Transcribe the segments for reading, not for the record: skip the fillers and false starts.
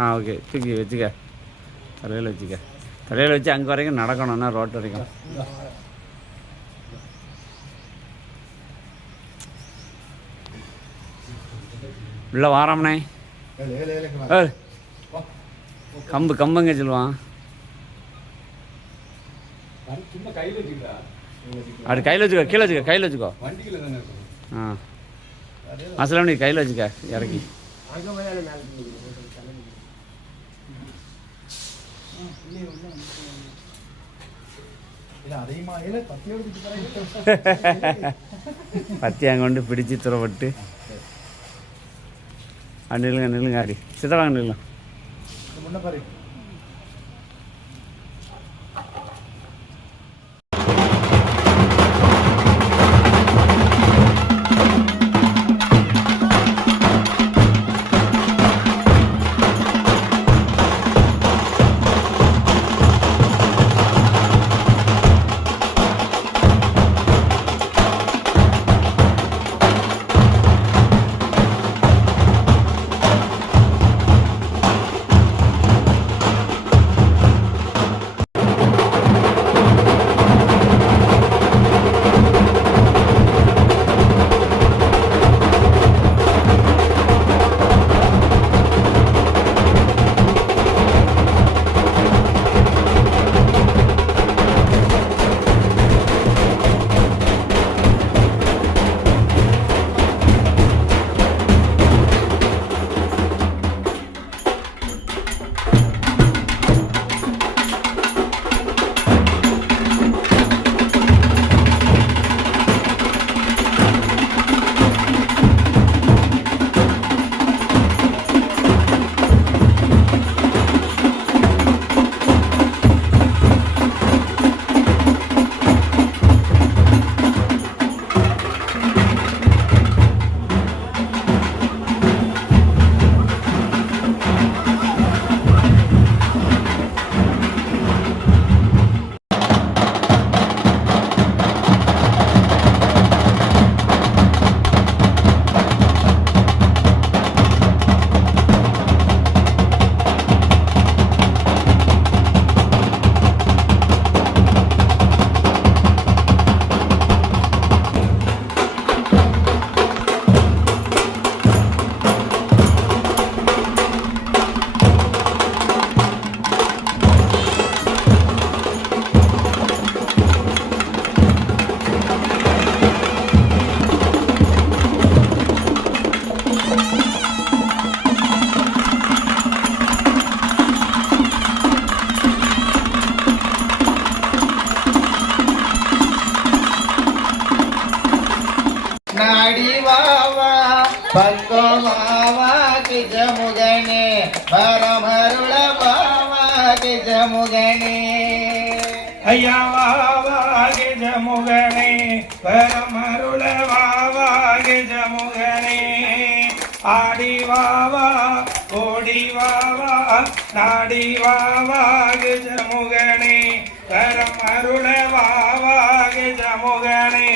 Okay தூக்கி வச்சுக்க, தலையில் வச்சுக்க. தலையில் வச்சு அங்கே வரைக்கும் நடக்கணும்னா ரோட்டு வரைக்கும். உள்ள வாராமண்ணே. கம்புங்க சொல்லுவான். அப்படி கையில் வச்சுக்கோ, கீழே வச்சுக்கோ, கையில் வச்சுக்கோ. அசலாம் நீ கையில் வச்சுக்க இறக்கி. பத்தி அங்கே கொண்டு பிடிச்சி துறப்பட்டு நில்லுங்க நில்லுங்க, ஆடி சித்தராங்க நில்லும். முகனே பரமருள பாவாகி ஜமுகனே ஐயா வாவாகி ஜமுகனே பரமருள வாவாகி ஜமுகனே ஆடி வாவா ஓடி வாவா நாடி வாவாகி ஜமுகனே பரமருள வாவாகி ஜமுகனே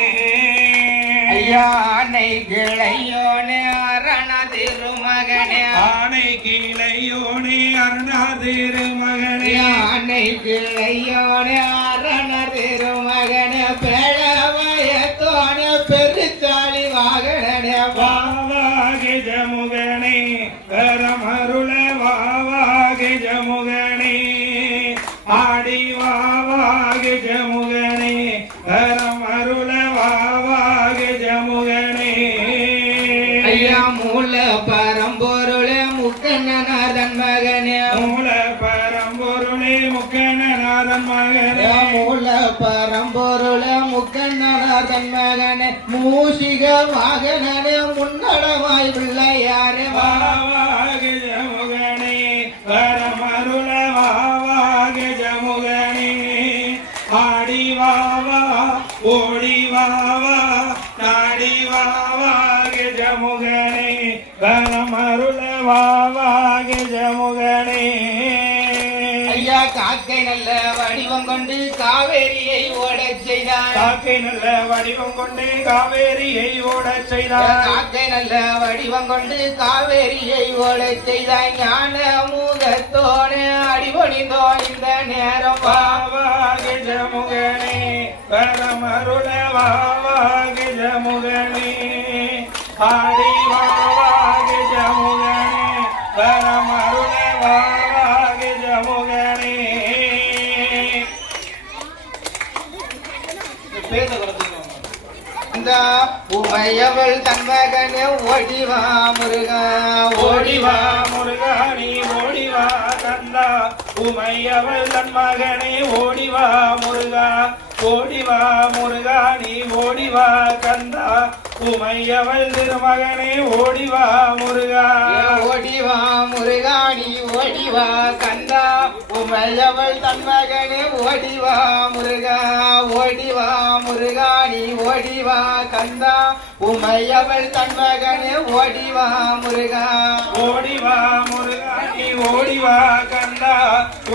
ஐயா ஆனை கிளையோனே அரண திருமகனே ஆனை கிளையோனே அரண திருமகனே ஆனை கிளையோனே அரண திருமகனே பேழவயத்தோனே பெருத்தாளி வாகனே வாவாகி ஜமுகனே பரமருள வாவாகி ஜமுகனே ஆடி வாவாகி ஜமுகனே பரமருள வாவாகி ஜமுகனே ஐயா மூல பரம்பொருளே முக்கண்ணநாதன் மகனே மூல பரம்பொருளே முக்கண்ணநாதன் மகனே மூல பரம்பொருளே முக்கண்ணநாதன் மகனே மூஷிக வாகனனே முன்னடமாய் பிள்ளையாரே வாவாகி ஜமுகனே பரமருள வாவாகி ஜமுகனே ஆடி வாவா ஓடி வாவா நாடி வாவாகி ஜமுகனே பரமருள வாவாகி ஜமுகனே ஐயா காக்கை நல்ல வடிவம் கொண்டு காவேரியை ஓடச் செய்தார் காக்கை நல்ல வடிவம் கொண்டு காவேரியை ஓடச் செய்தார் காக்கை நல்ல வடிவம் கொண்டு காவேரியை ஓடச் செய்தார் ஞான மூதத்தோடு அடிபணிந்தோ இந்த நேரம் வாவா கஜமுகனே பரமருள வாவா கஜமுகனே ஆடி வாவா கஜமுகனே பரமருள வாவா கஜமுகனே உமையவள் தன்மகனே ஓடிவா முருகா ஓடிவா முருகா நீ ஓடிவா கந்தா உமையவள் தன்மகனே ஓடிவா முருகா ஓடிவா முருகா நீ ஓடிவா கந்தா உமையவள் திருமகனே ஓடிவா முருகா ஓடிவா முருகா நீ ஓடிவா கந்தா உமையவள் தன்மகனே ஓடிவா முருகா ஓடிவா முருகா நீ ஓடிவா கந்தா உமையவள் தன்மகனே ஓடிவா முருகா ஓடிவா முருகா நீ ஓடிவா கந்தா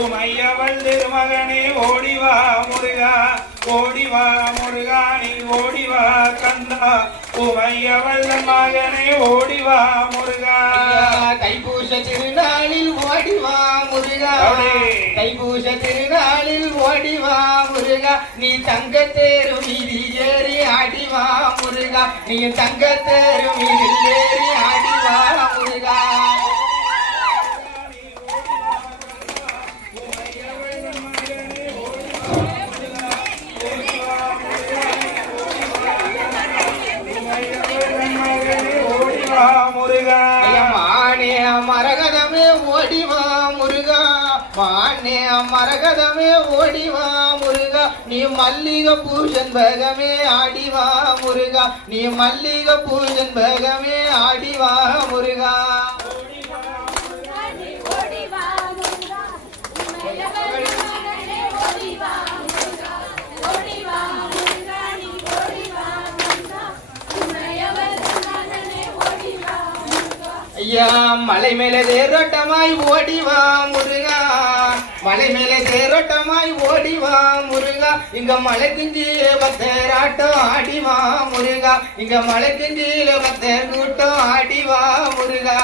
உமையவள் திருமகனே ஓடிவா முருகா ஓடிவா முருகா நீ ஓடிவா கந்தா உமையவள் மகனே ஓடிவா முருகா தைப்பூச திருநாளில் ஓடிவா முருகா தைப்பூச திருநாளில் ஓடிவா முருகா நீ தங்கத்தேரு மீதி ஏறி ஆடிவா முருகா நீ தங்கத்தேரு மீதி ஏறி ஆடிவா முருகா மானே மரகதமே ஓடிவா முருகா மானே மரகதமே ஓடிவா முருகா நீ மல்லிகை பூஜன் பகமே ஆடிவா முருகா நீ மல்லிகை பூஜன் பகமே ஆடிவா முருகா ஐயா மலை மேலே தேரோட்டமாய் ஓடிவா முருகா மலை மேலே தேரோட்டமாய் ஓடிவா முருகா இங்க மலை கிஞ்சியில பத்தராட்டம் ஆடிவா முருகா இங்க மலை கிஞ்சியில பத்த கூட்டம் ஆடிவா முருகா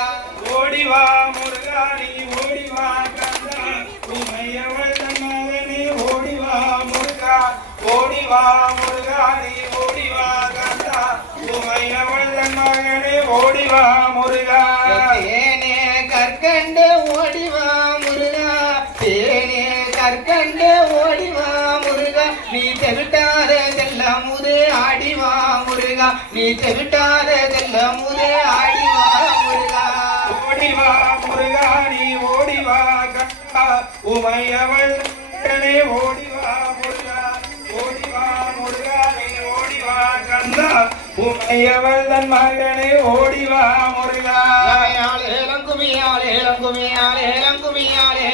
ஓடிவா முருகா நீ ஓடிவா கந்தா உமையவள் மகனே ஓடிவா முருகா ஓடிவா முருகா நீ ஓடிவா கந்தா உமையவள் மகனே ஓடிவா முருகா தேனே கற்கண்டு ஓடிவா முருகா தேனே கற்கண்டு ஓடிவா முருகா நீ தெவிட்டாத செல்லம் முதே ஆடிவா முருகா நீ தெவிட்டாத செல்லம் முதே ஆடிவா முருகா ஓடிவா முருகா நீ ஓடிவா கண்டா உமையவள் ஓடிவா முருகா ஓடிவா முருகா நீ ஓடிவா கண்டா உமையவள் தன் மகனே ஓடிவா முருகா ஏலங்குமியாலே ஏலங்குமியாலே ஏலங்குமியாலே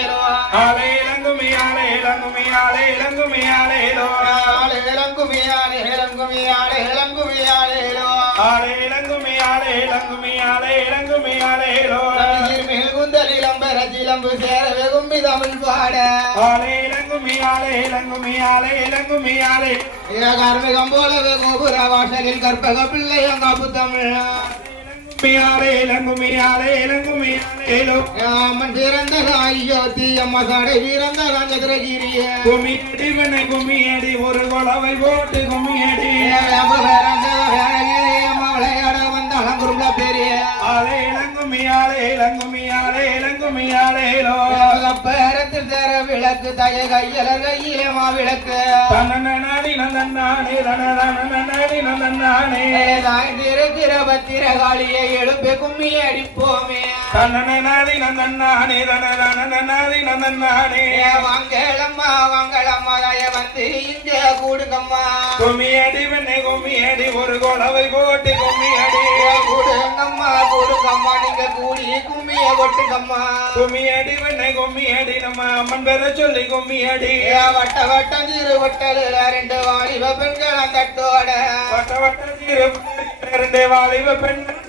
ஆலே ஏலங்குமியாலே ஏலங்குமியாலே ஏலங்குமியாலே ஆலே ஏலங்குமியாலே ஏலங்குமியாலே ஏலங்குமியாலே ஆலே ஏலங்குமியாலே ஏலங்குமியாலே ஏலங்குமியாலே மேல் குந்தலில் அம்பரத்திலம்பு சேரவே கும்பி தமிழ் பாட ஆலே ஏலங்குமியாலே ஏலங்குமியாலே ஏலங்குமியாலே கார்மிகம் போலவே கோபுர வாசலில் கற்பக பிள்ளை அங்க புத்தமிழ் அம்மன் பிறந்த ஐயோத்தி அம்மா சடை பிறந்த சந்திரகிரிய கும்மியடி வெண்ணை கும்மியடி ஒரு குளவை போட்டு கும்மியடி அம்மா விளையாட வந்த அலங்குருங்க பெரிய ஆலை இளங்குமியாலே இளங்குமியாலே இளங்குமியாலே பேரத்தில் தர விளக்கு தய கையலர் கையிலே மா விளக்கு நாடி நந்தன்னானே நாடி நந்தன்னானே இருக்கிற பத்திர காளியை எழுப்பி கும்மி அடிப்போமே நாடி நந்தன்னானே நாடி நந்தன்னானே வாங்கலம்மா வாங்கலம்மா தய வந்து இங்க கூடுங்கம்மா கும்மியடி வெண்ணை கும்மியடி ஒரு குளவை போட்டு கும்மியடி கூடுங்கம்மா கூடுங்கம்மா நீங்க கூடி கும்மிய கொட்டுங்கம்மா கும்மியடி வெண்ணை கும்மியடி நம்ம அம்மன் பேர சொல்லி கும்மியடி வட்ட வட்டம் சிறு வட்டல ரெண்டு வாலிப பெண்கள் தட்டோட வட்ட வட்டம் சிறு ரெண்டு வாலிப பெண்கள்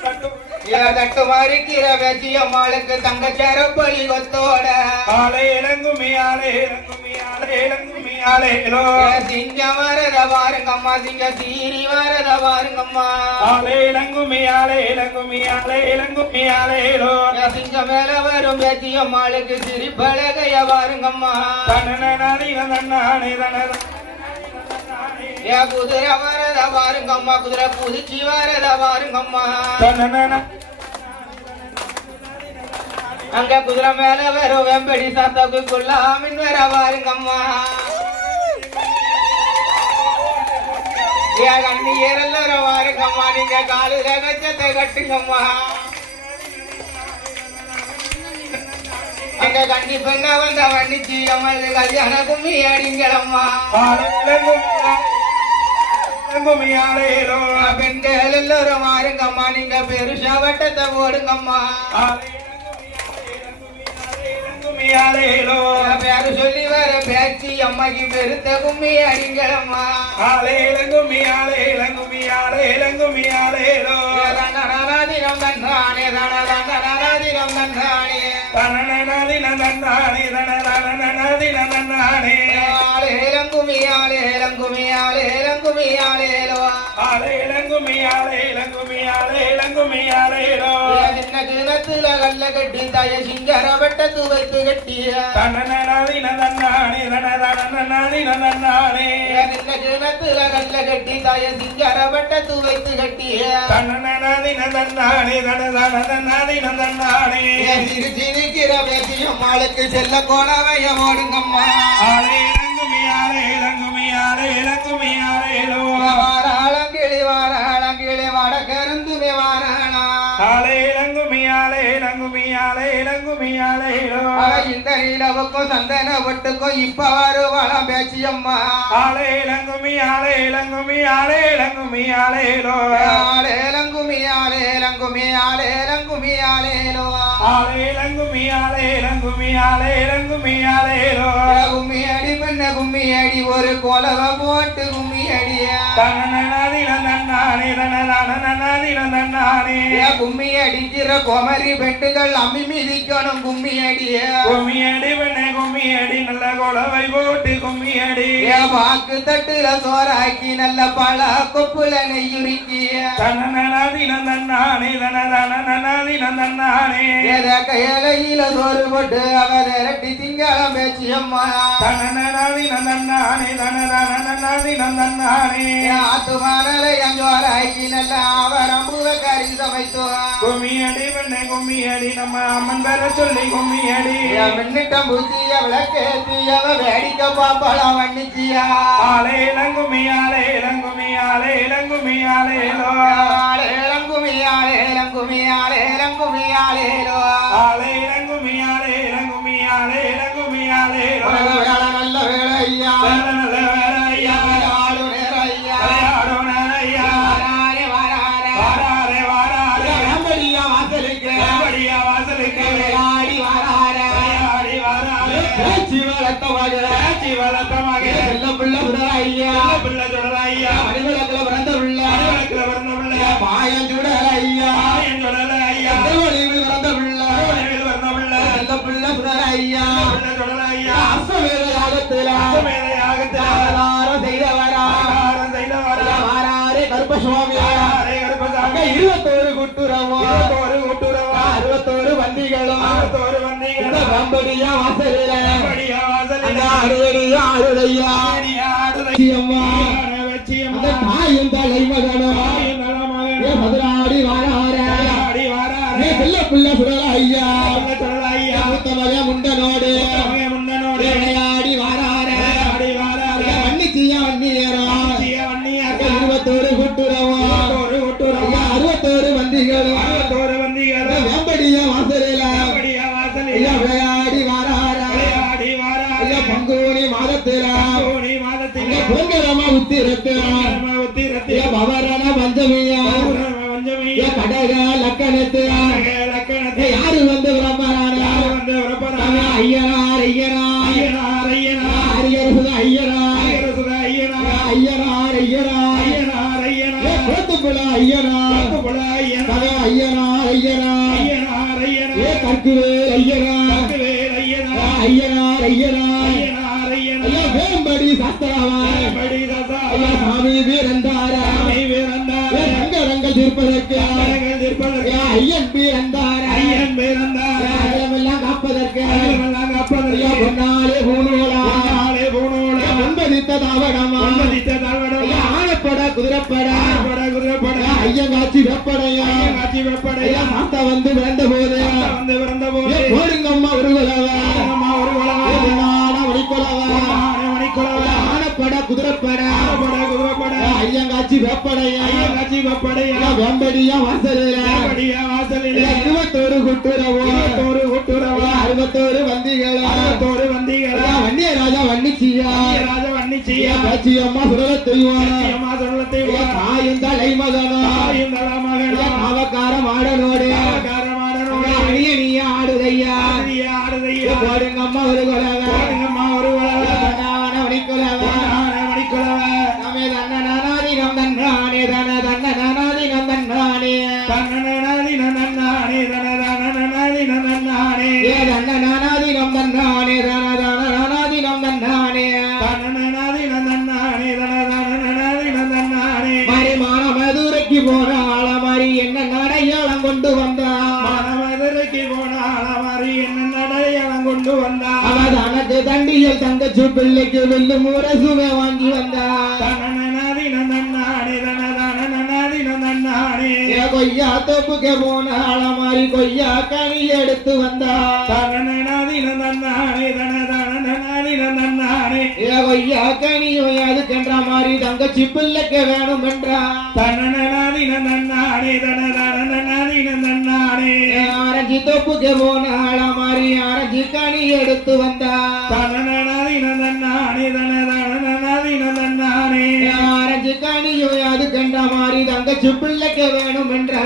தட்டு மாறிக்கிற வெச்சியம்மாளுக்கு தங்க சேரப்பள்ளி கொத்தோட ஆலை இளங்குமி ஆலை இளங்குமி ஆலை இளங்குமி ஆலேலோ சிங்கம் வரத பாருங்கம்மா சிங்க சீரி வரத பாருங்கம்மா ஆலேலங்குமி ஆலேலங்குமி ஆலேலங்குமி ஆலேலோ சிங்கம் மேல வரும் பேச்சியம்மாளுக்கு சிரிப்பழகைய பாருங்கம்மா தனனனி நனனனி தனன ஏ குதிரை வரத பாருங்கம்மா குதிரை புதிச்சி வரத பாருங்கம்மா தனனன அங்க குதிரை மேல வரும் வெம்படி சத்தக்குள்ளாமின் வர பாருங்கம்மா ஏ கண்ணி ஏறல்லற பாருங்கம்மா நீங்க காலுல கச்சத்தை கட்டுங்கம்மா அங்க கண்ணி பெண்ண வந்த வண்ணிச்சி அம்மல் கல்யாண கும்மி அடிங்களம்மா பெண்கள் எல்லாரும் பாருங்கம்மா நீங்க பெருசா வட்டத்தை போடுங்கம்மா பேரு சொல்லி வர பேச்சு அம்மாக்கு பெருத்த கும்மி அடிங்களம்மா ஆலேலங்குமி ஆலேலங்குமி ஆலேலங்குமி ஆலேலோ தனனனதினம் தன்னானே தனனனதினம் தன்னானே தனனனதினம் தன்னானே தனனனதினம் தன்னானே ஆலேலங்குமி ஆலேலங்குமி ஆலேலங்குமி ஆலேலோ ஆலேலங்குமி ஆலேலங்குமி ஆலேலங்குமி ஆலேலோ சின்ன கிணத்துல கல்ல கட்டி தாய சிங்கர வட்டத்து வைத்து கட்டிய தனனனதின நன்னானே தனனனதின நன்னானே சின்ன கிணத்துல கல்ல கட்டி தாய சிங்கர வட்டத்து வைத்து கட்டிய தனனனதின நன்னானே தனனனதின நன்னானே சிரிச்சி நிக்கிற பேச்சியம்மாளுக்கு செல்ல கோணவைய ஓடுங்கம்மா ஆலேலங்குமி ஆலேலங்குமி ஆலேலங்குமி ஆலேலோ வாராளங்கிளி வடகருந்துமே வாராளா ஆலேலங்குமி ஆலேலங்குமி ஆலேலங்குமி ஆலேலோ இந்த நிலவுக்கும் சந்தன ஒட்டுக்கும் இப்ப வருவாளாம் பேச்சியம்மா ஆலேலங்குமி ஆலேலங்குமி ஆலேலங்குமி ஆலேலோ ஆலேலங்குமி ஆலேலங்குமி ஆலேலங்குமி ஆலேலோ ஆலேலங்குமி ஆலேலங்குமி ஆலேலங்குமி ஆலேலோ கும்மி அடி பண்ண கும்மி அடி ஒரு கொலவ போட்டு கும்மி அடிய தனனனதின நன்னானே தனனனதின நன்னானே கும்மி அடிக்கிற குமரி பெட்டுகள் அம்மி மிதிக்கணும் கும்மி அடிய கும்மி அடி பண்ண கும்மி அடி நல்ல கொலவை போட்டு கும்மி அடி பாக்கு தட்டுல சோறாக்கி நல்ல பழ கொப்புல நெய்யுரிக்கிய தனனனதின நன்னானே தனனனதின நன்னானே கையில சோறு போட்டு அவ ரெட்டி திங்களம் பேச்சியம்மா தனனனதின நன்னானே தனனனதின நன்னானே ஆத்துமானலை அஞ்சோராக்கி நல்ல அவரம்புவ கறி சமைத்தோ கும்மி அடி பண்ண கும்மி அடி நம்ம அம்மன் பேர சொல்லி கும்மி அடி மின்னிட்டம் பூச்சிய விளக்கேத்தி அவ வேடிக்க பாப்பாளம் வண்ணிச்சியா ஆலேலங்குமி ஆலேலங்குமி ஆலேலங்குமி ஆலேலோ ஆலேலங்குமி ஆலேலங்குமி ஆலேலங்குமி ஆலேலோ ஆலேலங்குமி ஆலேலங்குமி ஆலேலங்குமி ஆலேலோ நல்ல வேளையா நல்ல வேளையா ஆளு நேரையா ஆளு நேரையா வாராரே வாராரே வாராரே வாராரே ரம்படியா வாசலுக்கு ஆடி வாராரே ஆடி வாராரே ஜீவலத்த மகே நல்ல பிள்ளை சுடலையா பிள்ளை சுடலையா மணிவிளக்குல பிறந்த பிள்ளை மணிவிளக்குல பிறந்த பிள்ளை மாயம் சுடலையா மாயம் சுடலையா தேவனில் பிறந்த பிள்ளை தேவனில் பிறந்த பிள்ளை நல்ல பிள்ளை சுடலையா பிள்ளை சுடலையா அசமேத யாகத்தில ஆதாரம் செய்தவரா வாராரே கருப்பசுவாமி வாராரே கருப்பசாமி 21 குட்டுரவா 61 வண்டிகளும் வம்படியா வாசலில ஆடுதையா அம்மா அந்த தாயும் தலை மகனும் மதுராடி வாராரே செல்ல பிள்ளை சுடல ஐயா மூத்த மக முண்டனோடு விளையாடி வாராரே வன்னிச்சியா வன்னியரா 21 குட்டுரவா 61 வண்டிகளும் வேம்படியா வாசலில விளையாடி வாராரா பங்குனி மாதத்தில பொங்கரமா உத்திரத்தில பவரண பஞ்சமியா கடக லக்கணத்தில யாரு வந்து விளம்பரானா ஐயனார் ஐயனார் ஐயனார் ஐயனார் கோத்துப்புல ஐயனார் கற்குவேல் ஐயனார் வேம்படி சாஸ்திரவாய் சாமி வீரந்தாரா ரங்கரங்கள் தீர்ப்பதற்கு ஐயன் வீரந்தாரா காப்பதற்கு பொன்னாலே பூணோலா ஆனப்பட குதிரப்பட ஐயங்காட்சி வெப்படையா மாத்தா வந்து விளந்த போது போடுங்கம்மா ஒரு ஆனப்பட குதிரப்பட ஐயங்காட்சி வெப்படையா வெம்படியா வாசலில் 21 குட்டுரவோ 61 வந்திகளா வன்னிய ராஜா வன்னிச்சியா காட்சியம்மா சுடலத்தைவா தாயும் தலை மகனோ அவக்கார மாடனோடு அணியணிய ஆடுதையா போடுங்கம்மா ஒரு மணிக்குலவ நமே தன்னநாதினம் தன்னானே தன்னநாதினம் தன்னானே தன்னநாதினம் தன்னானே மரிமான மதுரைக்கு போன ஆளமாரி என்ன நடையாளம் கொண்டு வந்தா அவ தனக்கு தண்டியில் தங்கச்சு பிள்ளைக்கு வெள்ளு முரசுமே வாங்கி வந்தா கொய்யா தோப்புக்கு போன ஆளமாரி கொய்யா கனி எடுத்து வந்தா கொய்யா கனியோ அதுக்கென்ற மாதிரி தங்கச்சி பிள்ளைக்கு வேணும் என்றா ஆரஞ்சி தோப்புக்கு போன ஆளமாரி ஆரஞ்சி கனி எடுத்து வந்தா ஆரஞ்சு கனியோ அதுக்கென்ற மாதிரி தங்கச்சி பிள்ளைக்கு வேணும் என்றா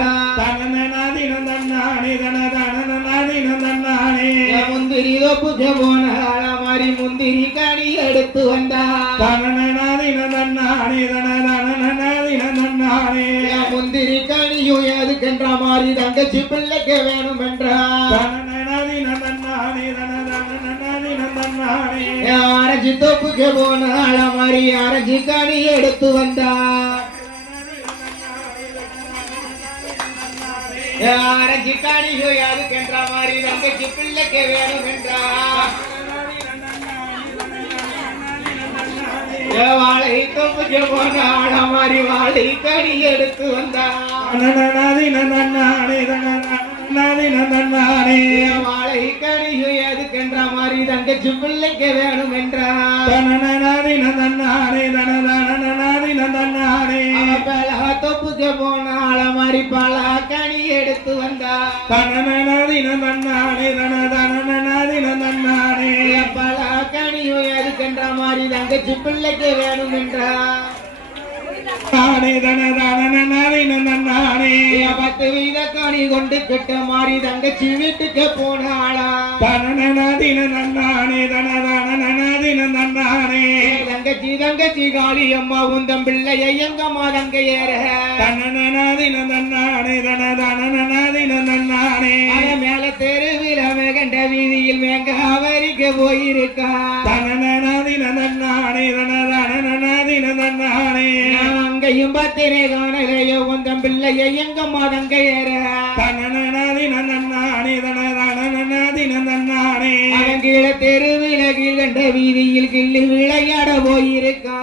முந்திரி தோப்புக்கு போன ஆளமாரி முந்திரி கனி எடுத்து வந்தா முந்திரி கனியோ அதுக்கென்ற மாதிரி தங்கச்சி பிள்ளைக்கு வேணும் என்றா அரஞ்சி தோப்புக்கு போன ஆளமாரி அரஞ்சி கனி எடுத்து வந்தா அரஞ்சி கனியோ அதுக்கென்ற மாதிரி தங்கச்சி பிள்ளைக்கு வேணும் என்றா வாழை தோப்புக்கு போன ஆளமாரி வாழை கனி எடுத்து வந்தா வாழை கனியோ அதுக்கென்ற மாதிரி தங்கச்சி பிள்ளைக்கு வேணும் என்றா தோப்புக்கு போன ஆளமாரி பல கனி எடுத்து வந்தா பல கனியோ அதுக்கென்ற மாதிரி தங்கச்சி பிள்ளைக்கு வேணும் என்றா 10 வீத கனி கொண்டு கிட்ட மாறி தங்கச்சி வீட்டுக்கு போனாளா தங்கச்சி காளி அம்மா உந்தம் பிள்ளைய எங்கம்மா தங்க ஏற மேல தெருவில மேகண்ட வீதியில் மேங்க அவரிக்க போயிருக்கா அங்கையும் பத்திரை காணலையோ உந்தம் பிள்ளைய எங்கம்மா தங்க ஏற கீழ தெருவில கீழ்கண்ட வீதியில் கிள்ளி விளையாட போயிருக்கா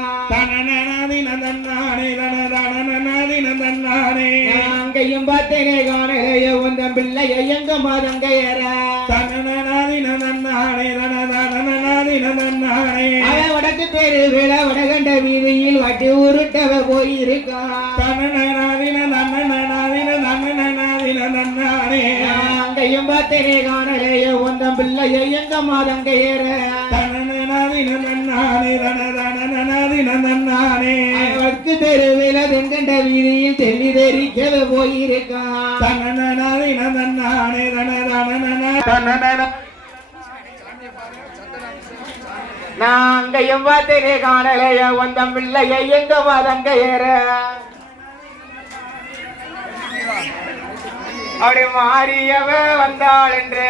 அங்கையும் பத்திரை காணலையோ உந்தம் பிள்ளைய எங்கம்மா தங்க ஏற வடக்கு தெருவில வடகண்ட வீதியில் வட்டி உருட்டவ போயிருக்கா அங்கையும் பத்திரை காணலையோ உந்தம் பிள்ளைய எங்கம்மா தங்க ஏற வடக்கு தெருவில தென்கண்ட வீதியில் தெள்ளி தெரிக்கவ போயிருக்கா நாங்கையும் பத்திரை காணலைய உந்தம் பிள்ளைய எங்கம்மா தங்க ஏற அப்படி மாறியவ வந்தாள் என்று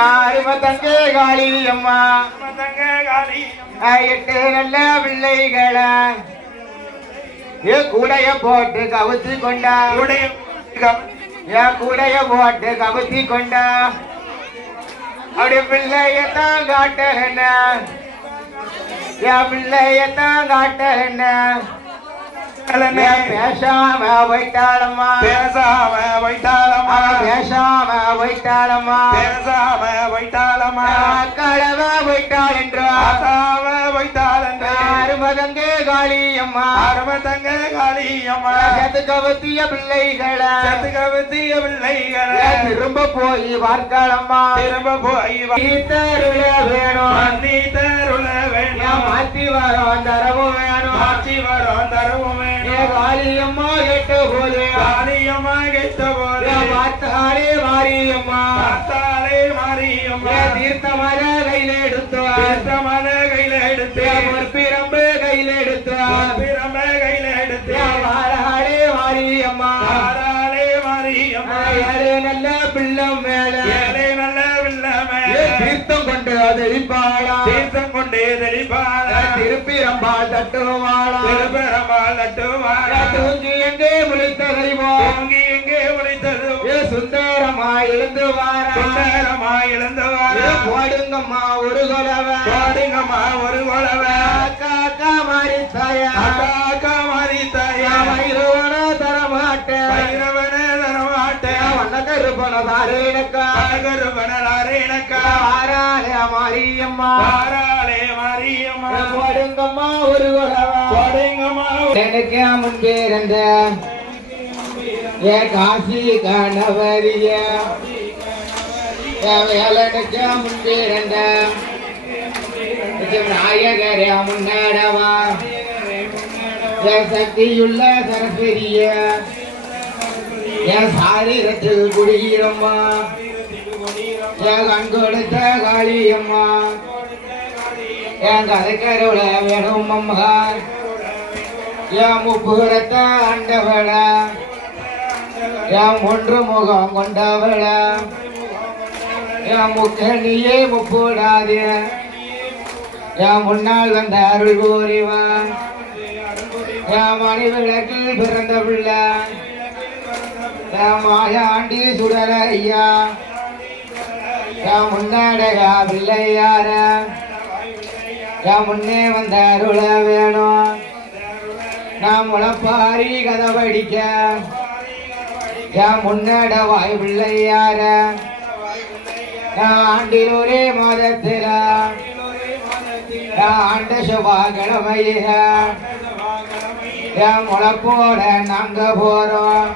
அருமத்தங்க காளி அம்மா தங்க காளி 8 நல்ல பிள்ளைகளை கூடைய போட்டு கவுத்தி கொண்டா உடைய கூடைய போட்டு கவுத்தி கொண்டா அப்படி பிள்ளையத்தான் காட்ட என்ன பிள்ளையத்தான் காட்ட என்ன பேசாம போயிட்டாளம்மா பேசாம வைத்தாளமா பேசாம போயிட்டாளம்மா பேசாம வைத்தாளமா களவ போயிட்டாள் என்றோ ஆசாவ வைத்தாள் என்று அருமதங்க காளியம்மா தங்க காளி அம்மா கவத்திய பிள்ளைகளை கவத்திய பிள்ளைகளை திரும்ப போய் பார்க்கலம்மா திரும்ப போய் தருள வேணும் நீ தருள வேண்டாம் மாத்தி வரோம் தரவும் வேணும் ஆட்சி வரும் தரவும் வேணும் காளியம்மா கேட்ட போது காளியம்மா கேட்ட போது பார்த்தாலே மாரியம்மா பார்த்தாலே மாரியம்மா தீர்த்த மர கையில எடுத்தோம் தீர்த்தமல கையில எடுத்து பிறம்பு கையில எடுத்தோம் பிரம்ப கையில எடுத்து வாராளே மாரியம்மா ஆறாலே மாரியம்மா ஏழு நல்ல பிள்ளம் மேல ஏழை நல்ல வில்லமே தீர்த்தம் கொண்டு தெளிப்பாளா தீர்த்தம் கொண்டே தெளிப்பாள திருப்பிரம்பாள் தட்டுவாளா திருப்பெருமாள் தட்டுவாள தூங்கி எங்கே முழித்ததைவோ பொங்கி எங்கே உழைத்தது சுந்தரமா எழுந்து வாரா சுந்தரமாய் எழுந்தவார போடுங்கம்மா ஒரு கொலவ பாடுங்கம்மா ஒரு கொலவ காக்கா மாறி தாயா அக்கா மாறி தாயா வைரவன தரமாட்டேன் பைரவன தரமாட்டேன் வண்ண கருப்பன தாரேனக்கா கருவனரேனக்கா ஆராளே மாரியம்மா ஆறாளே மாரியம்மா போடுங்கம்மா ஒரு கொலவ பாடுங்கம்மா எனக்கு முன்பே இருந்த ஏ காசி கணவரிய வேலனுக்கு முன்பே இருந்த நாயகரே முன்னேடவா என் சக்தியுள்ள சரஸ்வதிய என் சாரீரத்தில் குடியிரும்மா என் கண் கொடுத்த காளியம்மா என் கதைக்கருள வேணும் அம்மா என் முப்புறத்த ஆண்டவள என் ஒன்று முகம் கொண்டவள என் முக்கணியே முப்பூடாதே என் முன்னால் வந்த அருள் கூறிவான் என் மணி விளக்கில் பிறந்த பிள்ளை என் மாயாண்டி சுடர ஐயா என் முன்னாடையா பிள்ளையார என் முன்னே வந்த அருள வேணும் நான் முளப்பாரி கதை படிக்க என் முன்னட வாய் பிள்ளையார நான் ஆண்டில் ஒரே மாதத்தில நான் ஆண்ட செவ்வாய்க்கிழமையில என் முளப்போட நாங்க போறோம்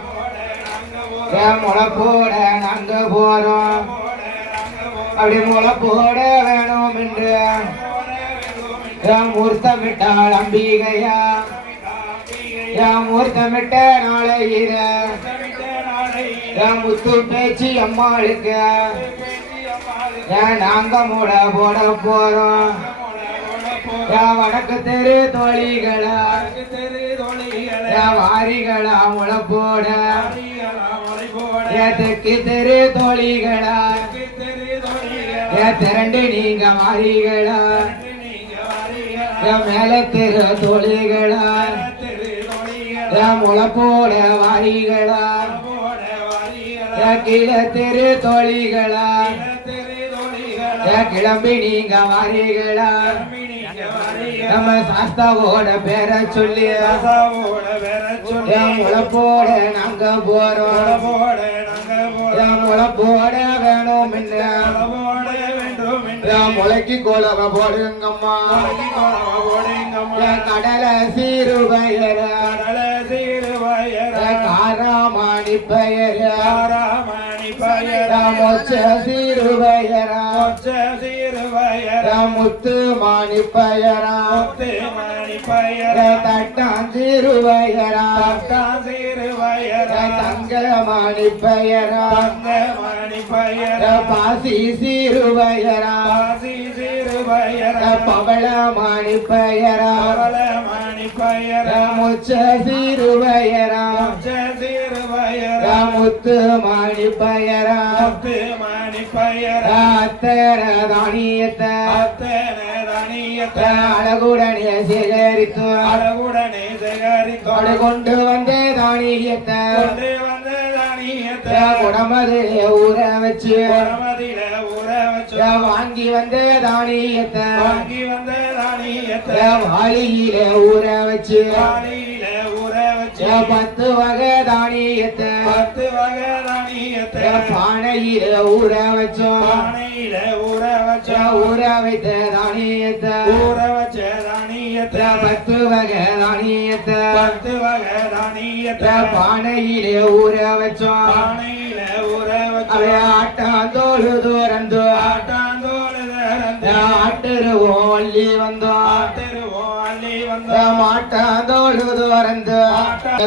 என் முளப்போட நாங்க போறோம் அப்படி முளப்போட வேணும் என்று என் மூர்த்தமிட்டாள் அம்பிகையா என் மூர்த்தமிட்ட நாளையில என் முத்து பேச்சு அம்மாளுக்கு என் நாங்க மூட போட போறோம் என் வடக்கு தெரு தோழிகளா என் வாரிகளா முளப்போட என் தெற்கு தெரு தோழிகளா என் திரண்டு நீங்க மாறிகளா என் மேல தெரு தோழிகளா என் முளப்போட வாரிகளா என் கீழே தெரு தோழிகளா என் கிளம்பி நீங்க வாரிகளா நம்ம சாஸ்தாவோட பேரை சொல்லி என் முளப்போட நாங்க போறோம் என் முளப்போட வேணும் என் முளைக்கு கோலவ போடுங்கம்மா என் கடலை சீருபயர காராமணி பெயர மொச்ச சீருபயரா முத்து மணி பெயரா தட்டாஞ்சிருவயரா தங்க மணி பெயரா பாசி சீருவயரா பவள மணி பெயரா முச்ச சீருவயரா முத்து மணி பயரா முத்து மணி பையர் அத்தன தானியத்தை அழகுடனே சேகரித்து அழகுடனே சேகரித்தோடு கொண்டு வந்த தானியத்தை கொண்டு வந்த தானியத்தை குடமதிலே ஊற வச்சு குடமதில ஊற வச்சு வாங்கி வந்த தானியத்தை வாங்கி வந்த தானியத்தை வாளியில ஊற வச்சு வாளியில ஊற வச்சு 10 வகை தானியத்தை 10 வகை தானியத்தை பானையில ஊற வச்சோம் பானையில ஊற வச்சு ஊற வைத்த தானியத்தை ஊற வச்ச தானியத்தை 10 வகை தானியத்தை 10 வகை தானியத்தை பானையிலே ஊற வச்சோம் பானையில ஊற வச்சு அவை ஆட்டாந்தோடு தூரந்து ஆட்டாந்தோடு திறந்து ஆட்டுருவோம் அள்ளி வந்தோம் ஆட்டருவோம் அள்ளி வந்த மாட்டாந்தோடு தூரந்து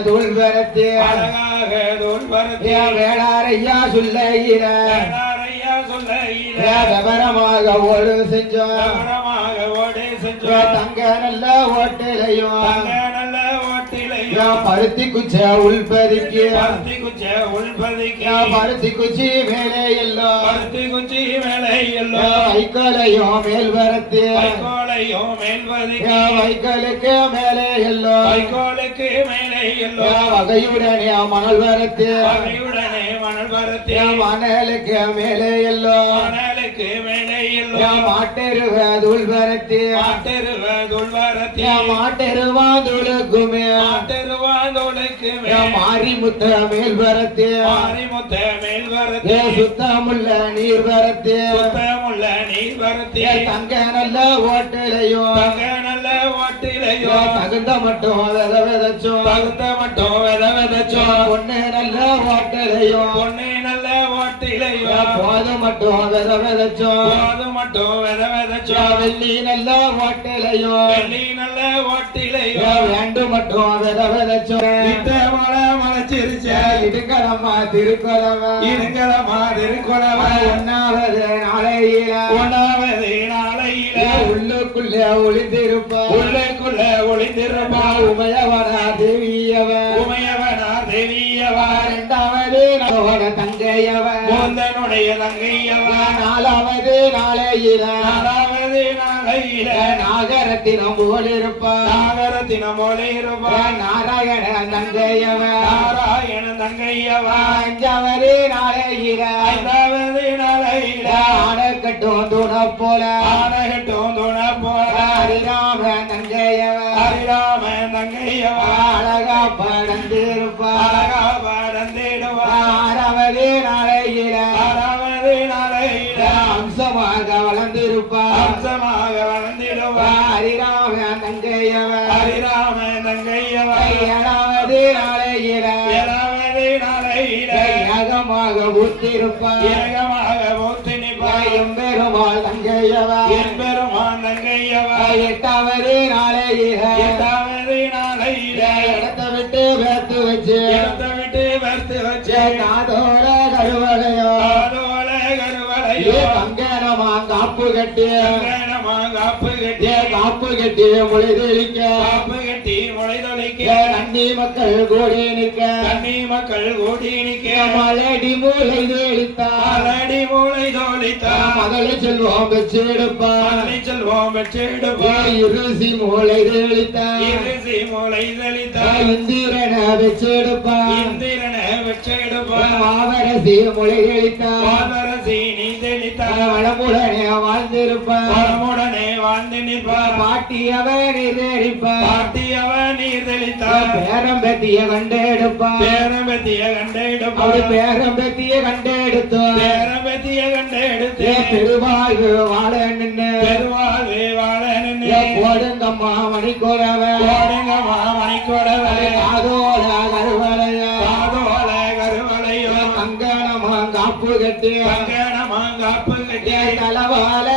தூள் வரத்து அழகாக தோல்பருத்தி வேளாரையா சொல்லையில வேளாரையா சொல்லையில விவரமாக ஓடு செஞ்சோம் விவரமாக ஓடி செஞ்சோம் தங்க நல்ல ஓட்டிலையும் தங்க நல்ல ஓட்டிலையும் பருத்தி குச்ச உள்பதிக்கு பருத்தி குச்ச உள்பதிக்கு பருத்தி குச்சி மேலே எல்லாம் பருத்தி குச்சி மேலே எல்லோ வைக்கோலையும் மேல் வரத்து வைக்கோலையும் மேல்பதிக்கு வைக்கோலுக்கு மேலே எல்லாம் வைக்கோலுக்கு மேலே எல்லோ வகையுடனே மணல் வரத்து வகையுடனே மணல் பருத்தி மணலுக்கு மேலே எல்லாம் மணலுக்கு மேலே எல்லோ மாட்டெருவ தூள் வரத்து மாட்டருவ துள்வரத்தி மாட்டெருவாதுழுக்குமே மாட்டருவாந்தோளுக்கு மாறி முத்த மேல் வரத்து மாரிமுத்த மேல்வரத்தி சுத்தமுள்ள நீர் வரத்து சுத்தமுள்ள நீர் வரத்தி தங்க நல்ல ஓட்டிலையும் தங்க நல்ல ஓட்டிலையும் தகுந்த மட்டும் விதைச்சோம் தகுந்த மட்டும் வித விதைச்சோம் பொண்ணு நல்ல ஓட்டிலையும் பொண்ணு நல்ல ஓட்டிலையும் போது மட்டும் விதைச்சோம் போது மட்டும் வித விதைச்சோம் வெள்ளி நல்ல ஓட்டிலையும் வெள்ளி நல்ல ஓட்டிலையும் வேண்டு மட்டும் விதைச்சோம் வித்த மழை மலைச்சிருச்ச இடுக்கலம்மா திருக்கலமா இருங்கலமா திருக்குளமா ஒன்னாவது நாளையில ஒன்றாவது நாளையில உள்ளுக்குள்ளே ஒளிந்திருப்பா உள்ளுக்குள்ள ஒளிந்திருப்பா உமையவனா தேவியவ உமையவனா தேவியவா இரண்டாவது நோட தங்கையவ முந்தனுடைய தங்கையவா நாலாவது நாளையில நாலாவது நாளையில நாகரத்தினம் போலிருப்பா நாகரத்தினம் ஒளிருப்பா நாராயண தங்கையவ நாராயண தங்கையவா அஞ்சாவது நாளையில ஐந்தாவது நாளையில ஆடக்கட்டும் துண போல ஆனகட்டும் துண போல ஹரிராம தங்கையவ ஹரிராம தங்கையவா அழகா படந்திருப்பா அழகா படந்திடுவா ஆறாவது நாளையில ஆறாவது நாளையில அம்சமாக வளர்ந்திருப்பா அம்சமாக வளர்ந்திடுவா ஹரிராம தங்கையவ ஹரிராம தங்கையவா ஏழாவது நாளையில ஏழாவது நாளையில ஏகமாக ஊத்திருப்பா ஏகமாக மூத்து நிற்பா எம்பெருமாள் தங்கையவ எம்பெருமான் தங்கையவா எட்டாவது நாளையில எட்டாவது நாளையில இடத்தை விட்டு வேர்த்து வச்சு இடத்தை விட்டு வறுத்து வச்சு காதோட கருவகையோ ஆதோல கருவளையோ கங்கணமா காப்பு கட்டி கங்கணமா காப்பு கட்டி காப்பு கட்டி மொழி தெளிக்க காப்பு கட்டி முளைதொழிக்க நன்னி மக்கள் கூடி நிற்க கன்னி மக்கள் கூடி நிற்க மலடி மூளை தெளித்தா அலடி மூளை தோழித்தா மகளை செல்வம் பெற்றெடுப்பா மலை செல்வோம் பெற்றெடுப்பா இருசி மூளை தெளித்தா இருசி மூளை தெளித்தா இந்திரன பெற்றெடுப்பா இந்திரனை பெற்றெடுப்பா மாவரசி மொழி தெளித்தா பாதரசி நீ தெளித்தா வளமுடனே வாழ்ந்திருப்பா பரமுடனே வாழ்ந்து நிற்பா பாட்டியவனை தேடிப்பா பாட்டியவன் நீர் தெளித்தா பேரம்பத்திய கண்டெடுப்பா பேரம்பத்திய கண்டெடுப்பா அப்படி பேரம்பத்திய கண்டெடுத்தோ பேரம்பத்திய கண்டெடுத்து பெருவாழ்வு வாழ நின்று பெருவாழ்வே வாழ நின்று போடுங்கம்மா மணிக்கோடவ கோடுங்கம்மா மணிக்கொடவை காதோட கருவளைய காதோல கருவளையோ கங்கணமா காப்பு கட்டி கங்கணமா காப்பு கட்டி தலவால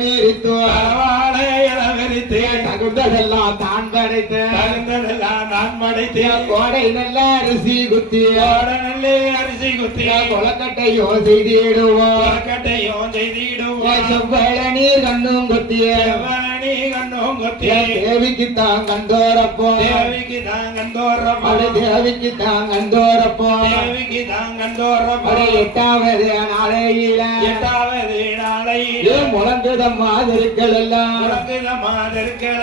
வீரித்தோ தலவாழை இளவரித்து தகுந்ததெல்லாம் தான் படைத்து தகுந்ததெல்லாம் நான் மடைத்து கோடை நல்ல அரிசி குத்தி கோட நல்லே அரிசி குத்தி கொலக்கட்டையோ செய்திடுவோம் கட்டையும் செய்திடுவோம் செவ்வழ நீர் கண்ணும் குத்திய செவ்வனி கண்ணும் குத்தி தேவிக்கு தான் கண்டோரப்போ தேவிக்கு தான் கண்டோரப்போ அட தேவிக்கு தான் கண்டோரப்போ தேவிக்கு தான் கண்டோரப்போ அட எட்டாவது நாளையில எட்டாவது நாளையில் முழங்குதம்மா திருக்கள் எல்லாம் முழங்குத மாதருக்கள்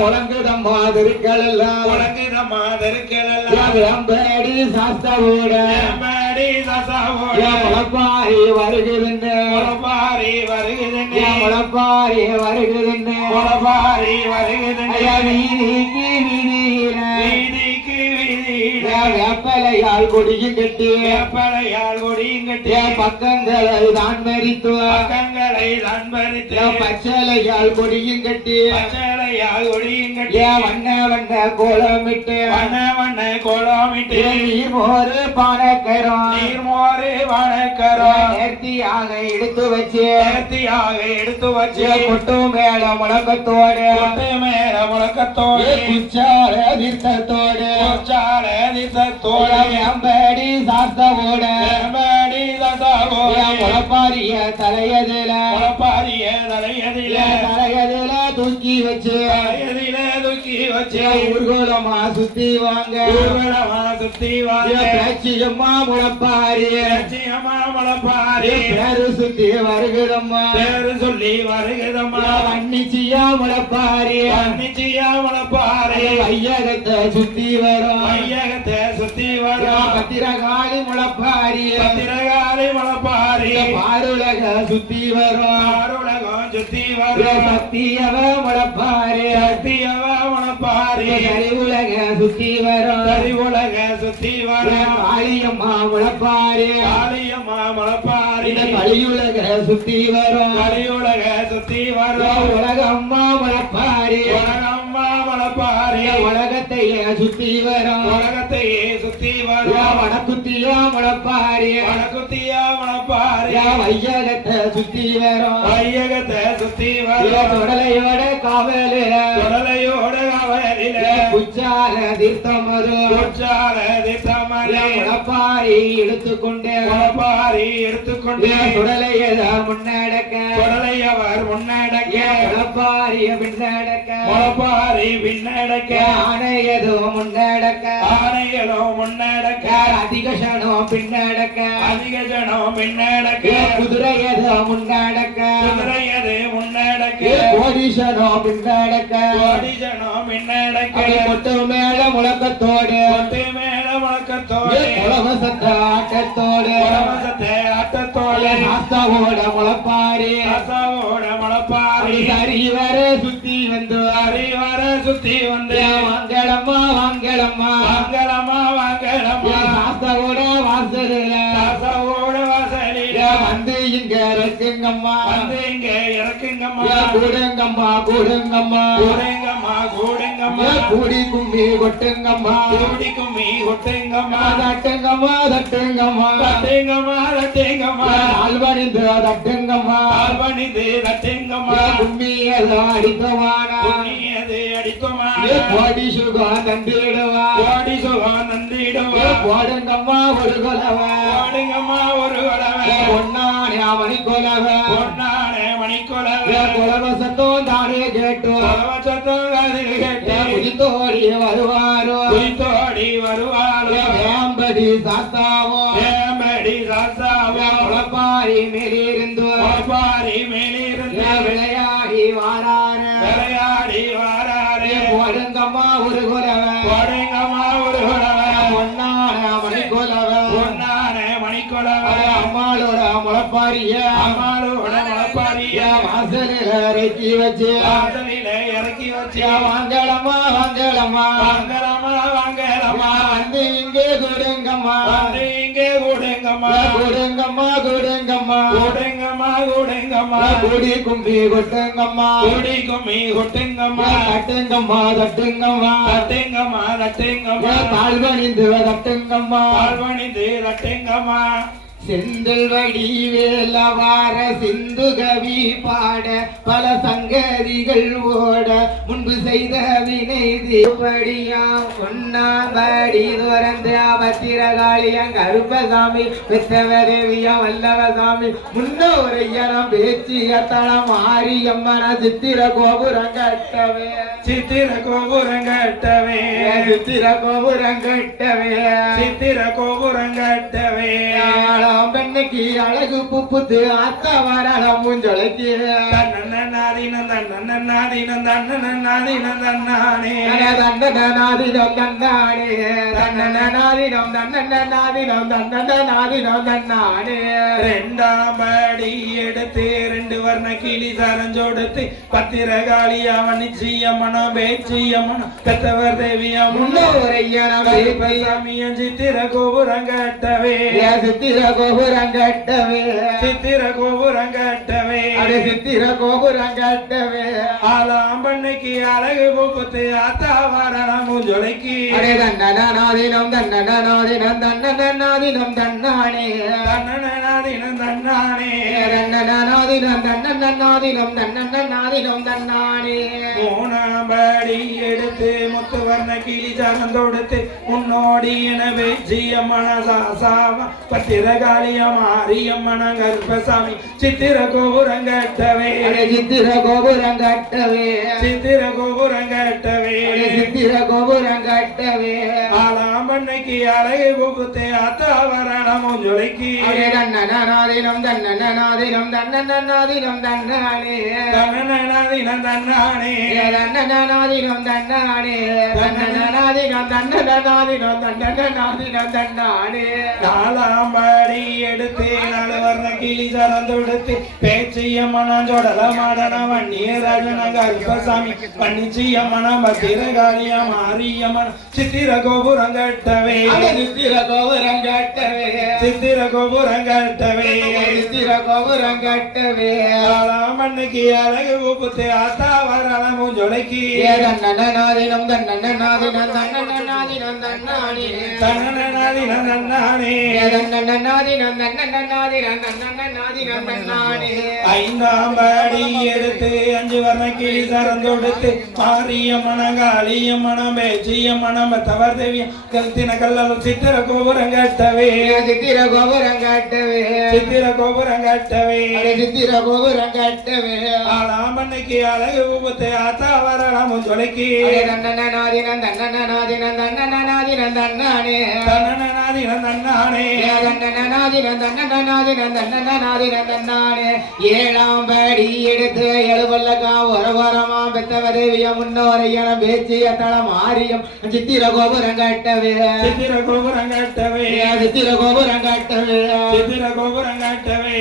முழங்குதம்மா திருக்கள் எல்லாம் முழங்குத மாதருக்கள் வேம்படி சாஸ்தாவோட மேடி சசாவோட முளப்பாரி வருகிறேன் முளப்பாரி வருகிறேன் முளப்பாரி வருகிறேன் முளப்பாரி வருகிறேன் வீதிக்கு வீதியில வீதிக்கு வீதியில வேப்பலையால் கொடியும் கட்டி வேப்பலையால் கொடியும் கட்டி பக்கங்களை தான் மறித்து பக்கங்களை நண்பரித்து பச்சலையால் கொடியும் கட்டி பச்சளையால் கொடியும் கட்டி வண்ண வண்ண கோலமிட்டு வண்ண வண்ண கோலமிட்டு நீர் மோறு பானக்கரம் நீர்மோறு வணக்கரம் நேர்த்தியாக எடுத்து வச்சு நேர்த்தியாக எடுத்து வச்சு கொட்டு மேல முழக்கத்தோடு கொட்டு மேல முழக்கத்தோடு குச்சார தீர்த்தத்தோடு உச்சார நிசத்தோடு அம்படி சாஸ்தவோட மேடி சசாவோட முளப்பாரிய தலையதில முளப்பாரிய தலையதில தலையதில தூக்கி வச்சு தலையதில தூக்கி வச்சு ஊர்கோலமா சுத்தி வாங்க ஊர்வலமா சுத்தி வாங்க பேச்சியம்மா முளப்பாரி லட்சியமா முளப்பாரி பேரு சுத்தி வருகிறம்மா பேரு சொல்லி வருகிறம்மா வன்னிச்சியா முளப்பாரி நிச்சயா முளப்பாரி ஐயகத்தை சுத்தி வரும் ஐயகத்தை சுத்தி வரும் பத்திரகாளி முளப்பாரி பத்திரகாளி முளப்பாரி பாருலக சுத்தி வரும் ஆருலகம் சுத்தி வரும் சத்தியவ முளப்பாரி சத்தியவ முளப்பாரி உலக சுத்தி வரும் சரி உலக சுத்தி வரும் காளியம்மா முளப்பாரி காளியம்மா முளப்பாரி கலியுலக சுத்தி வரும் கலியுலக சுத்தி வரும் உலகம்மா முளப்பாரி உலகம்மா முளப்பாரி உலகத்தையே சுத்தி வரும் உலகத்தையே சுத்தி வரும் வடக்குத்தியா முளப்பாரி வடக்குத்தியா முளப்பாரி வையகத்தை சுத்தி வரும் வையகத்தை சுத்தி வரும் தொடலையோட காவலில தொடலையோட அவரில உச்சார தீர்த்தம் வரும் உச்சார திட்டமலை முளப்பாரி எடுத்துக்கொண்டு முளப்பாரி எடுத்துக்கொண்டு சுடலையத முன்னடக்க தொடலையவர் முன்னடக்க முளப்பாரிய பின்னடக்க முளப்பாரி பின்னடக்க ஆணையதோ முன்னடக்க ஆணைகளோ முன்னடக்க அதிகசனோ பின்னடக்க அதிக ஜனம் பின்னடக்க குதிரையதோ முன்னடக்க குதிரையது முன்னடக்க கோடீசனோ பின்னடக்க கோடி ஜனம் பின்னடக்க கொட்டு மேல முழக்கத்தோடு கொட்டு மேல முழக்கத்தோடு உலகசத்த ஆட்டத்தோடு பரமசத்தை ஆட்டத்தோடு ஆஸ்தாவோட முளப்பாரி ரசாவோட முளப்பாரி சரி வர சுத்தி வந்து அறிவர சுத்தி வந்து வாங்கலம்மா வாங்கலம்மா வாங்கலமா வாங்கலமா ஆஸ்தாவோட வாசலில ரசாவோட வாசலில வந்து இங்க இருக்குங்கம்மா வந்து இங்க இறக்குங்கம்மா கூடுங்கம்மா கூடுங்கம்மா கூடுங்கம்மா கூடுங்கம்மா கூடி கும்மி கொட்டுங்கம்மா கூடி கும்மி கொட்டுங்கம்மா தட்டுங்கம்மா தட்டுங்கம்மா தட்டுங்கம்மா தட்டுங்கம்மா ஆழ்வணிந்து தட்டுங்கம்மா பணிந்து தட்டுங்கம்மா கும்மி எல்லாம் அடித்தவானா புண்ணியது அடிக்குமா கோடி சுகம் தந்திடுவா கோடி சுகம் நந்திடுவா போடுங்கம்மா ஒரு கொலவ போடுங்கம்மா ஒரு கொலவை பொன்னானே மணி கொலவ பொன்னானே மணிக்கொலவை கொலவ சத்தம் தானே கேட்டு சத்தம் காதில் கேட்டு புதித்தோடி வருவாரோ புலித்தோடி வருவாரோ வேம்படி சாத்தாவோ ஏமடி சாசாவோ முளப்பாரி மேலிருந்து பாரி மேலிருந்து விளையாடி வாராரு விளையாடி வாராரே போடுங்கம்மா ஒரு கொலவ போடுங்கம்மா ஒரு கொலவை பொன்னான மணி கொலவ பொன்னானே மணிக்கொலவை அம்மாளோட முளப்பாரிய அம்மாளோட முளப்பாரிய வாசலில் இறக்கி வச்சு வாசலிலே இறக்கி வச்சு வாங்கலம்மா வாங்கலம்மா வாங்கலமா வாங்கலமா வந்து இங்கே கொடுங்கம்மா வந்து இங்கே கூடுங்கம்மா கொடுங்கம்மா கொடுங்கம்மா கூடுங்கம்மா கூடுங்கம்மா குடி கும்பி கொட்டுங்கம்மா கூடி கும்மி கொட்டுங்கம்மா தட்டுங்கம்மா தட்டுங்கம்மா தட்டுங்கம்மா தட்டுங்கம்மா தாழ்வணிந்து தட்டுங்கம்மா பால்வணிந்து தட்டுங்கம்மா செந்தில் வடிவேலவார சிந்து கவி பாட பல சங்கதிகள் ஓட முன்பு செய்த வினை தீபடியாம் பொன்னாம்படி துறந்து பத்திரகாளியம் கருப்பசாமி பெத்தவதேவியம் வல்லவசாமி முன்னோரையனம் பேச்சிய தளம் மாரியம்மன சித்திர கோபுரம் கட்டவே சித்திர கோபுரம் கட்டவே சித்திர கோபுரம் கட்டவே சித்திர கோபுரம் கட்டவே பெண்ணுக்கு அழகு புப்புத்து அத்த வரல மூஞ்சொலைக்கு தன்னநாதினம் தன்னநாதினம் தன்னநாதினம் தன்னானே தண்டனாதினம் தன்னானே தன்னநாதினம் தன்னநாதினம் தன்னநாதினம் தன்னானே ரெண்டாம் படி எடுத்து ரெண்டு வர்ண கிளி சரஞ்சோடுத்து பத்திரகாளியாம நிச்சயமனம் பேச்சியமனம் பெத்தவர் தேவியம் சாமியம் சித்திர கோபுரம் கட்டவே சித்திர கோபுரம் கட்டவே சித்திர கோபுரம் கட்டவே சித்திர கோபுரம் கட்டவே ஆலாம்பண்ணைக்கு அழகு பூக்குத்து ஆத்தா வரலாம் மூஞ்சொலைக்கு தண்டனாதினம் தண்டனாதினம் தண்டனாதினம் தன்னானே தன்னநாதினம் தன்னானே தண்டனாதினம் தண்டனாதினம் தண்டனாதினம் தன்னானே மூணாம் படி எடுத்து முத்து வர்ண கிளி சரந்தொடுத்து முன்னோடி என வெஜ்ஜியம்மன சாசாவ பத்திரகாளியம் மாரியம்மன கருப்பசாமி சித்திர கோபுரம் கட்டவே சித்திர கோபுரம் கட்டவே சித்திர கோபுரம் கட்டவே சித்திர கோபுரம் கட்டவே ஆலாம்பண்ணைக்கு அழகு புகுத்து அத்தா வரலாம் மூஞ்சொலைக்கு தண்டனாதினம் தண்டனாதினம் தண்டனாதினம் தன்னானே தன்னநாதினம் தன்னானே தண்டனாதினம் தன்னானே தண்டனாதினம் தண்டனாதினம் தண்டனாதினம் தன்னானே நாலாம் படி எடுத்து நாலு வர்ண கிளி சரந்தொடுத்து பேச்சியம்மனம் சொடல மாடனம் வன்னியராஜன கருப்பசாமி பன்னிச்சியம்மனம் பத்திரகாளியம் மாரியம்மன் சித்திர கோபுரம் கட்டவே சித்திர கோபுரம் கட்டவே சித்திர கோபுரம் கட்டவே சித்திர கோபுரம் கட்டவே மண்ணுக்கு அழகு ஊப்புத்து ஆத்தா வரலாம் மூஞ்சொலைக்கு தண்டனாதினம் தண்டனாதினம் தண்டனாதினம் தன்னானே தன்னநாதினம் தன்னானே தண்டனாதினம் தண்டனாதினம் தண்டனாதினம் தன்னானே ஐந்தாம் படி எடுத்து அஞ்சு வர்ண கிளி சரந்தொடுத்து மாரியம்மனம் காளியம்மனம் பேச்சியம்மனம் தவர் தேவியம் கல்தின கல்லல் சித்திர கோபுரம் கட்டவே சித்திர கோபுரம் கட்டவே சித்திர கோபுரம் கட்டவே சித்திர கோபுரம் கட்டவே ஆலாமண்ணைக்கு அழகு ஊபத்து ஆத்தா வரலாம் சொல்லிக்கு தண்டனாதினம் தண்டனாதினம் தண்டனாதினம் தன்னானே தன்னநாதினம் தன்னானே தண்டனாதினம் தண்டனாதினம் தண்டனாதினம் தன்னானே ஏழாம் படி எடுத்து எழுவல்லக்கா ஒரு வாரமா பெத்தவதேவிய முன்னோரையன பேச்சிய தளம் ஆரியம் சித்திர கோபுரம் கட்டவே சித்திர கோபுரம் கட்டவே சித்திர கோபுரம் கட்டவே சித்திர கோபுரம் கட்டவே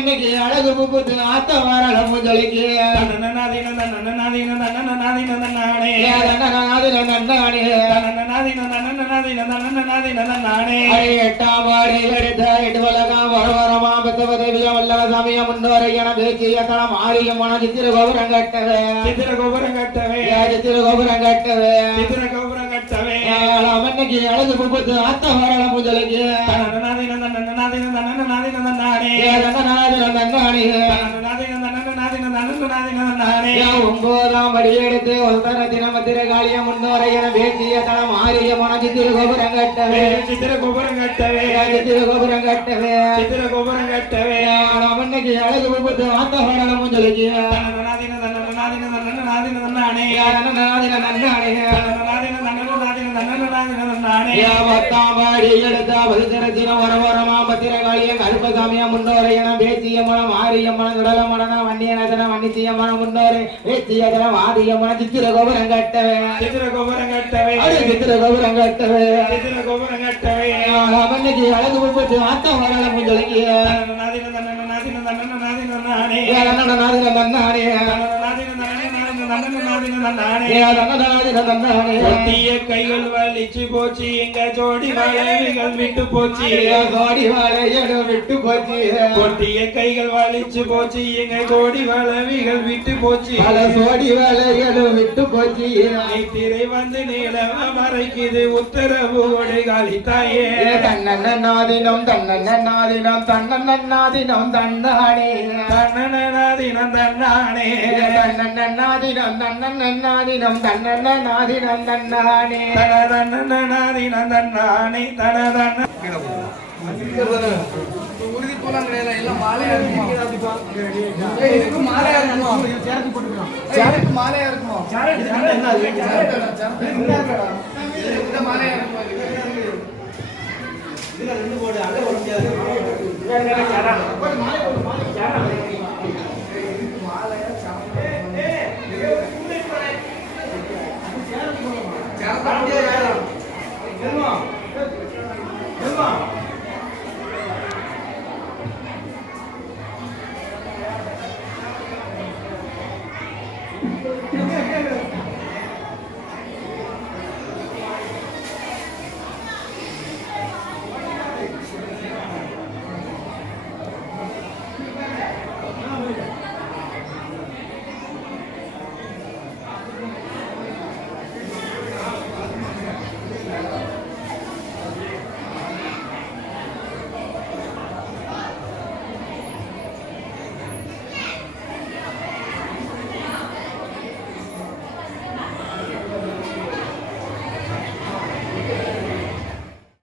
இன்னைக்கு அழகு புப்புத்து ஆத்த வாரல முதலிக்கு தன்னநாதினம் தன்னநாதினம் தன்னநாதினம் தன்னானே தண்டனாதினம் தன்னானே தன்னநாதினம் தன்னநாதினம் தன்னநாதினம் தன்னானே எட்டாம் படி எடுத்து எழுவல்லக்கா ஒரு வாரமா பெத்தவதேவிய வல்லவசாமிய முன்னோரையன பேச்சிய தளம் ஆரியம் சித்திர கோபுரம் கட்டவே சித்திர கோபுரம் கட்டவே சித்திர கோபுரம் கட்டவே சித்திர கோபுரம் கட்டவே இன்னைக்கு அழகு புப்புத்து ஆத்த வாரல முதலிக்கு தன்னநாதினம் தன்னநாதினம் தன்னநாதினம் தன்னானே தண்டனாதினம் தன்னானே தன்னநாதினம் தன்னநாதினம் தன்னநாதினம் தன்னானே ஒன்பதாம் படி எடுத்து ஒருத்தர தினமத்திரகாளிய முன்னோரையன பேச்சிய தளம் ஆரியமான சித்திர கோபுரம் கட்டவே சித்திர கோபுரம் கட்டவே சித்திர கோபுரம் கட்டவே சித்திர கோபுரம் கட்டவே இன்னைக்கு அழகு புப்புத்து ஆத்த வாரல முதலிக்கு தன்னநாதினம் தன்னநாதினம் தன்னநாதினம் தன்னானே தண்டனாதினம் தன்னானே தன்னநாதினம் தன்னநாதினம் தன்னநாதினம் தன்னானே பத்தாம் படி எடுத்த பதித்திரத்தினம் வரவரமா பத்திரகாளிய கருப்பசாமிய முன்னோரையன பேச்சியம்மனம் ஆரியம்மனம் சுடலமடன வன்னியனதன வன்னிச்சியம்மன முன்னோரை பேச்சியதனம் ஆரியம்மன சித்திர கோபுரம் கட்டவே சித்திர கோபுரம் கட்டவே சித்திர கோபுரம் கட்டவே சித்திர கோபுரம் கட்டவே அவனுக்கு அழகு புற்பட்டு ஆத்தம் வரல முஞ்சொலிக்கு தன்னநாதினம் தன்னநாதினம் தன்னநாதினம் தன்னானே தன்னானே தன்னநாதினம் தன்னநாதினம் தன்னநாதினம் ஒட்டிய கைகள் வலிச்சு போச்சு எங்க ஜோடி வளைவுகள் விட்டு போச்சு கோடி வளையடும் விட்டு போச்சு ஒட்டிய கைகள் வலிச்சு போச்சு எங்க கோடி வளைவுகள் விட்டு போச்சு பல சோடி வளையடும் விட்டு போச்சு திரை வந்து நீளமா மறைக்குது உத்தரவு காலி தாயே தன்னன்னாதினம் தன்னன்னாதினம் தன்னன்னாதினம் தன்னானே தன்னனாதினம் தன்னானே தன்னன்னாதினம் தன்னன்னாதினம் தன்னன்னாதினம் தன்னானே தனதன்னாதினம் தன்னானே தனதன்ன உறுதி போலாம் கிடையாது எல்லாம் மாலையா இருக்குமா இதுக்கு மாலையா இருக்குமா சேரத்து மாலையா இருக்குமா இந்த மாலையா இருக்குமா இதுல ரெண்டு போடு அங்க வர முடியாது மாலை போடு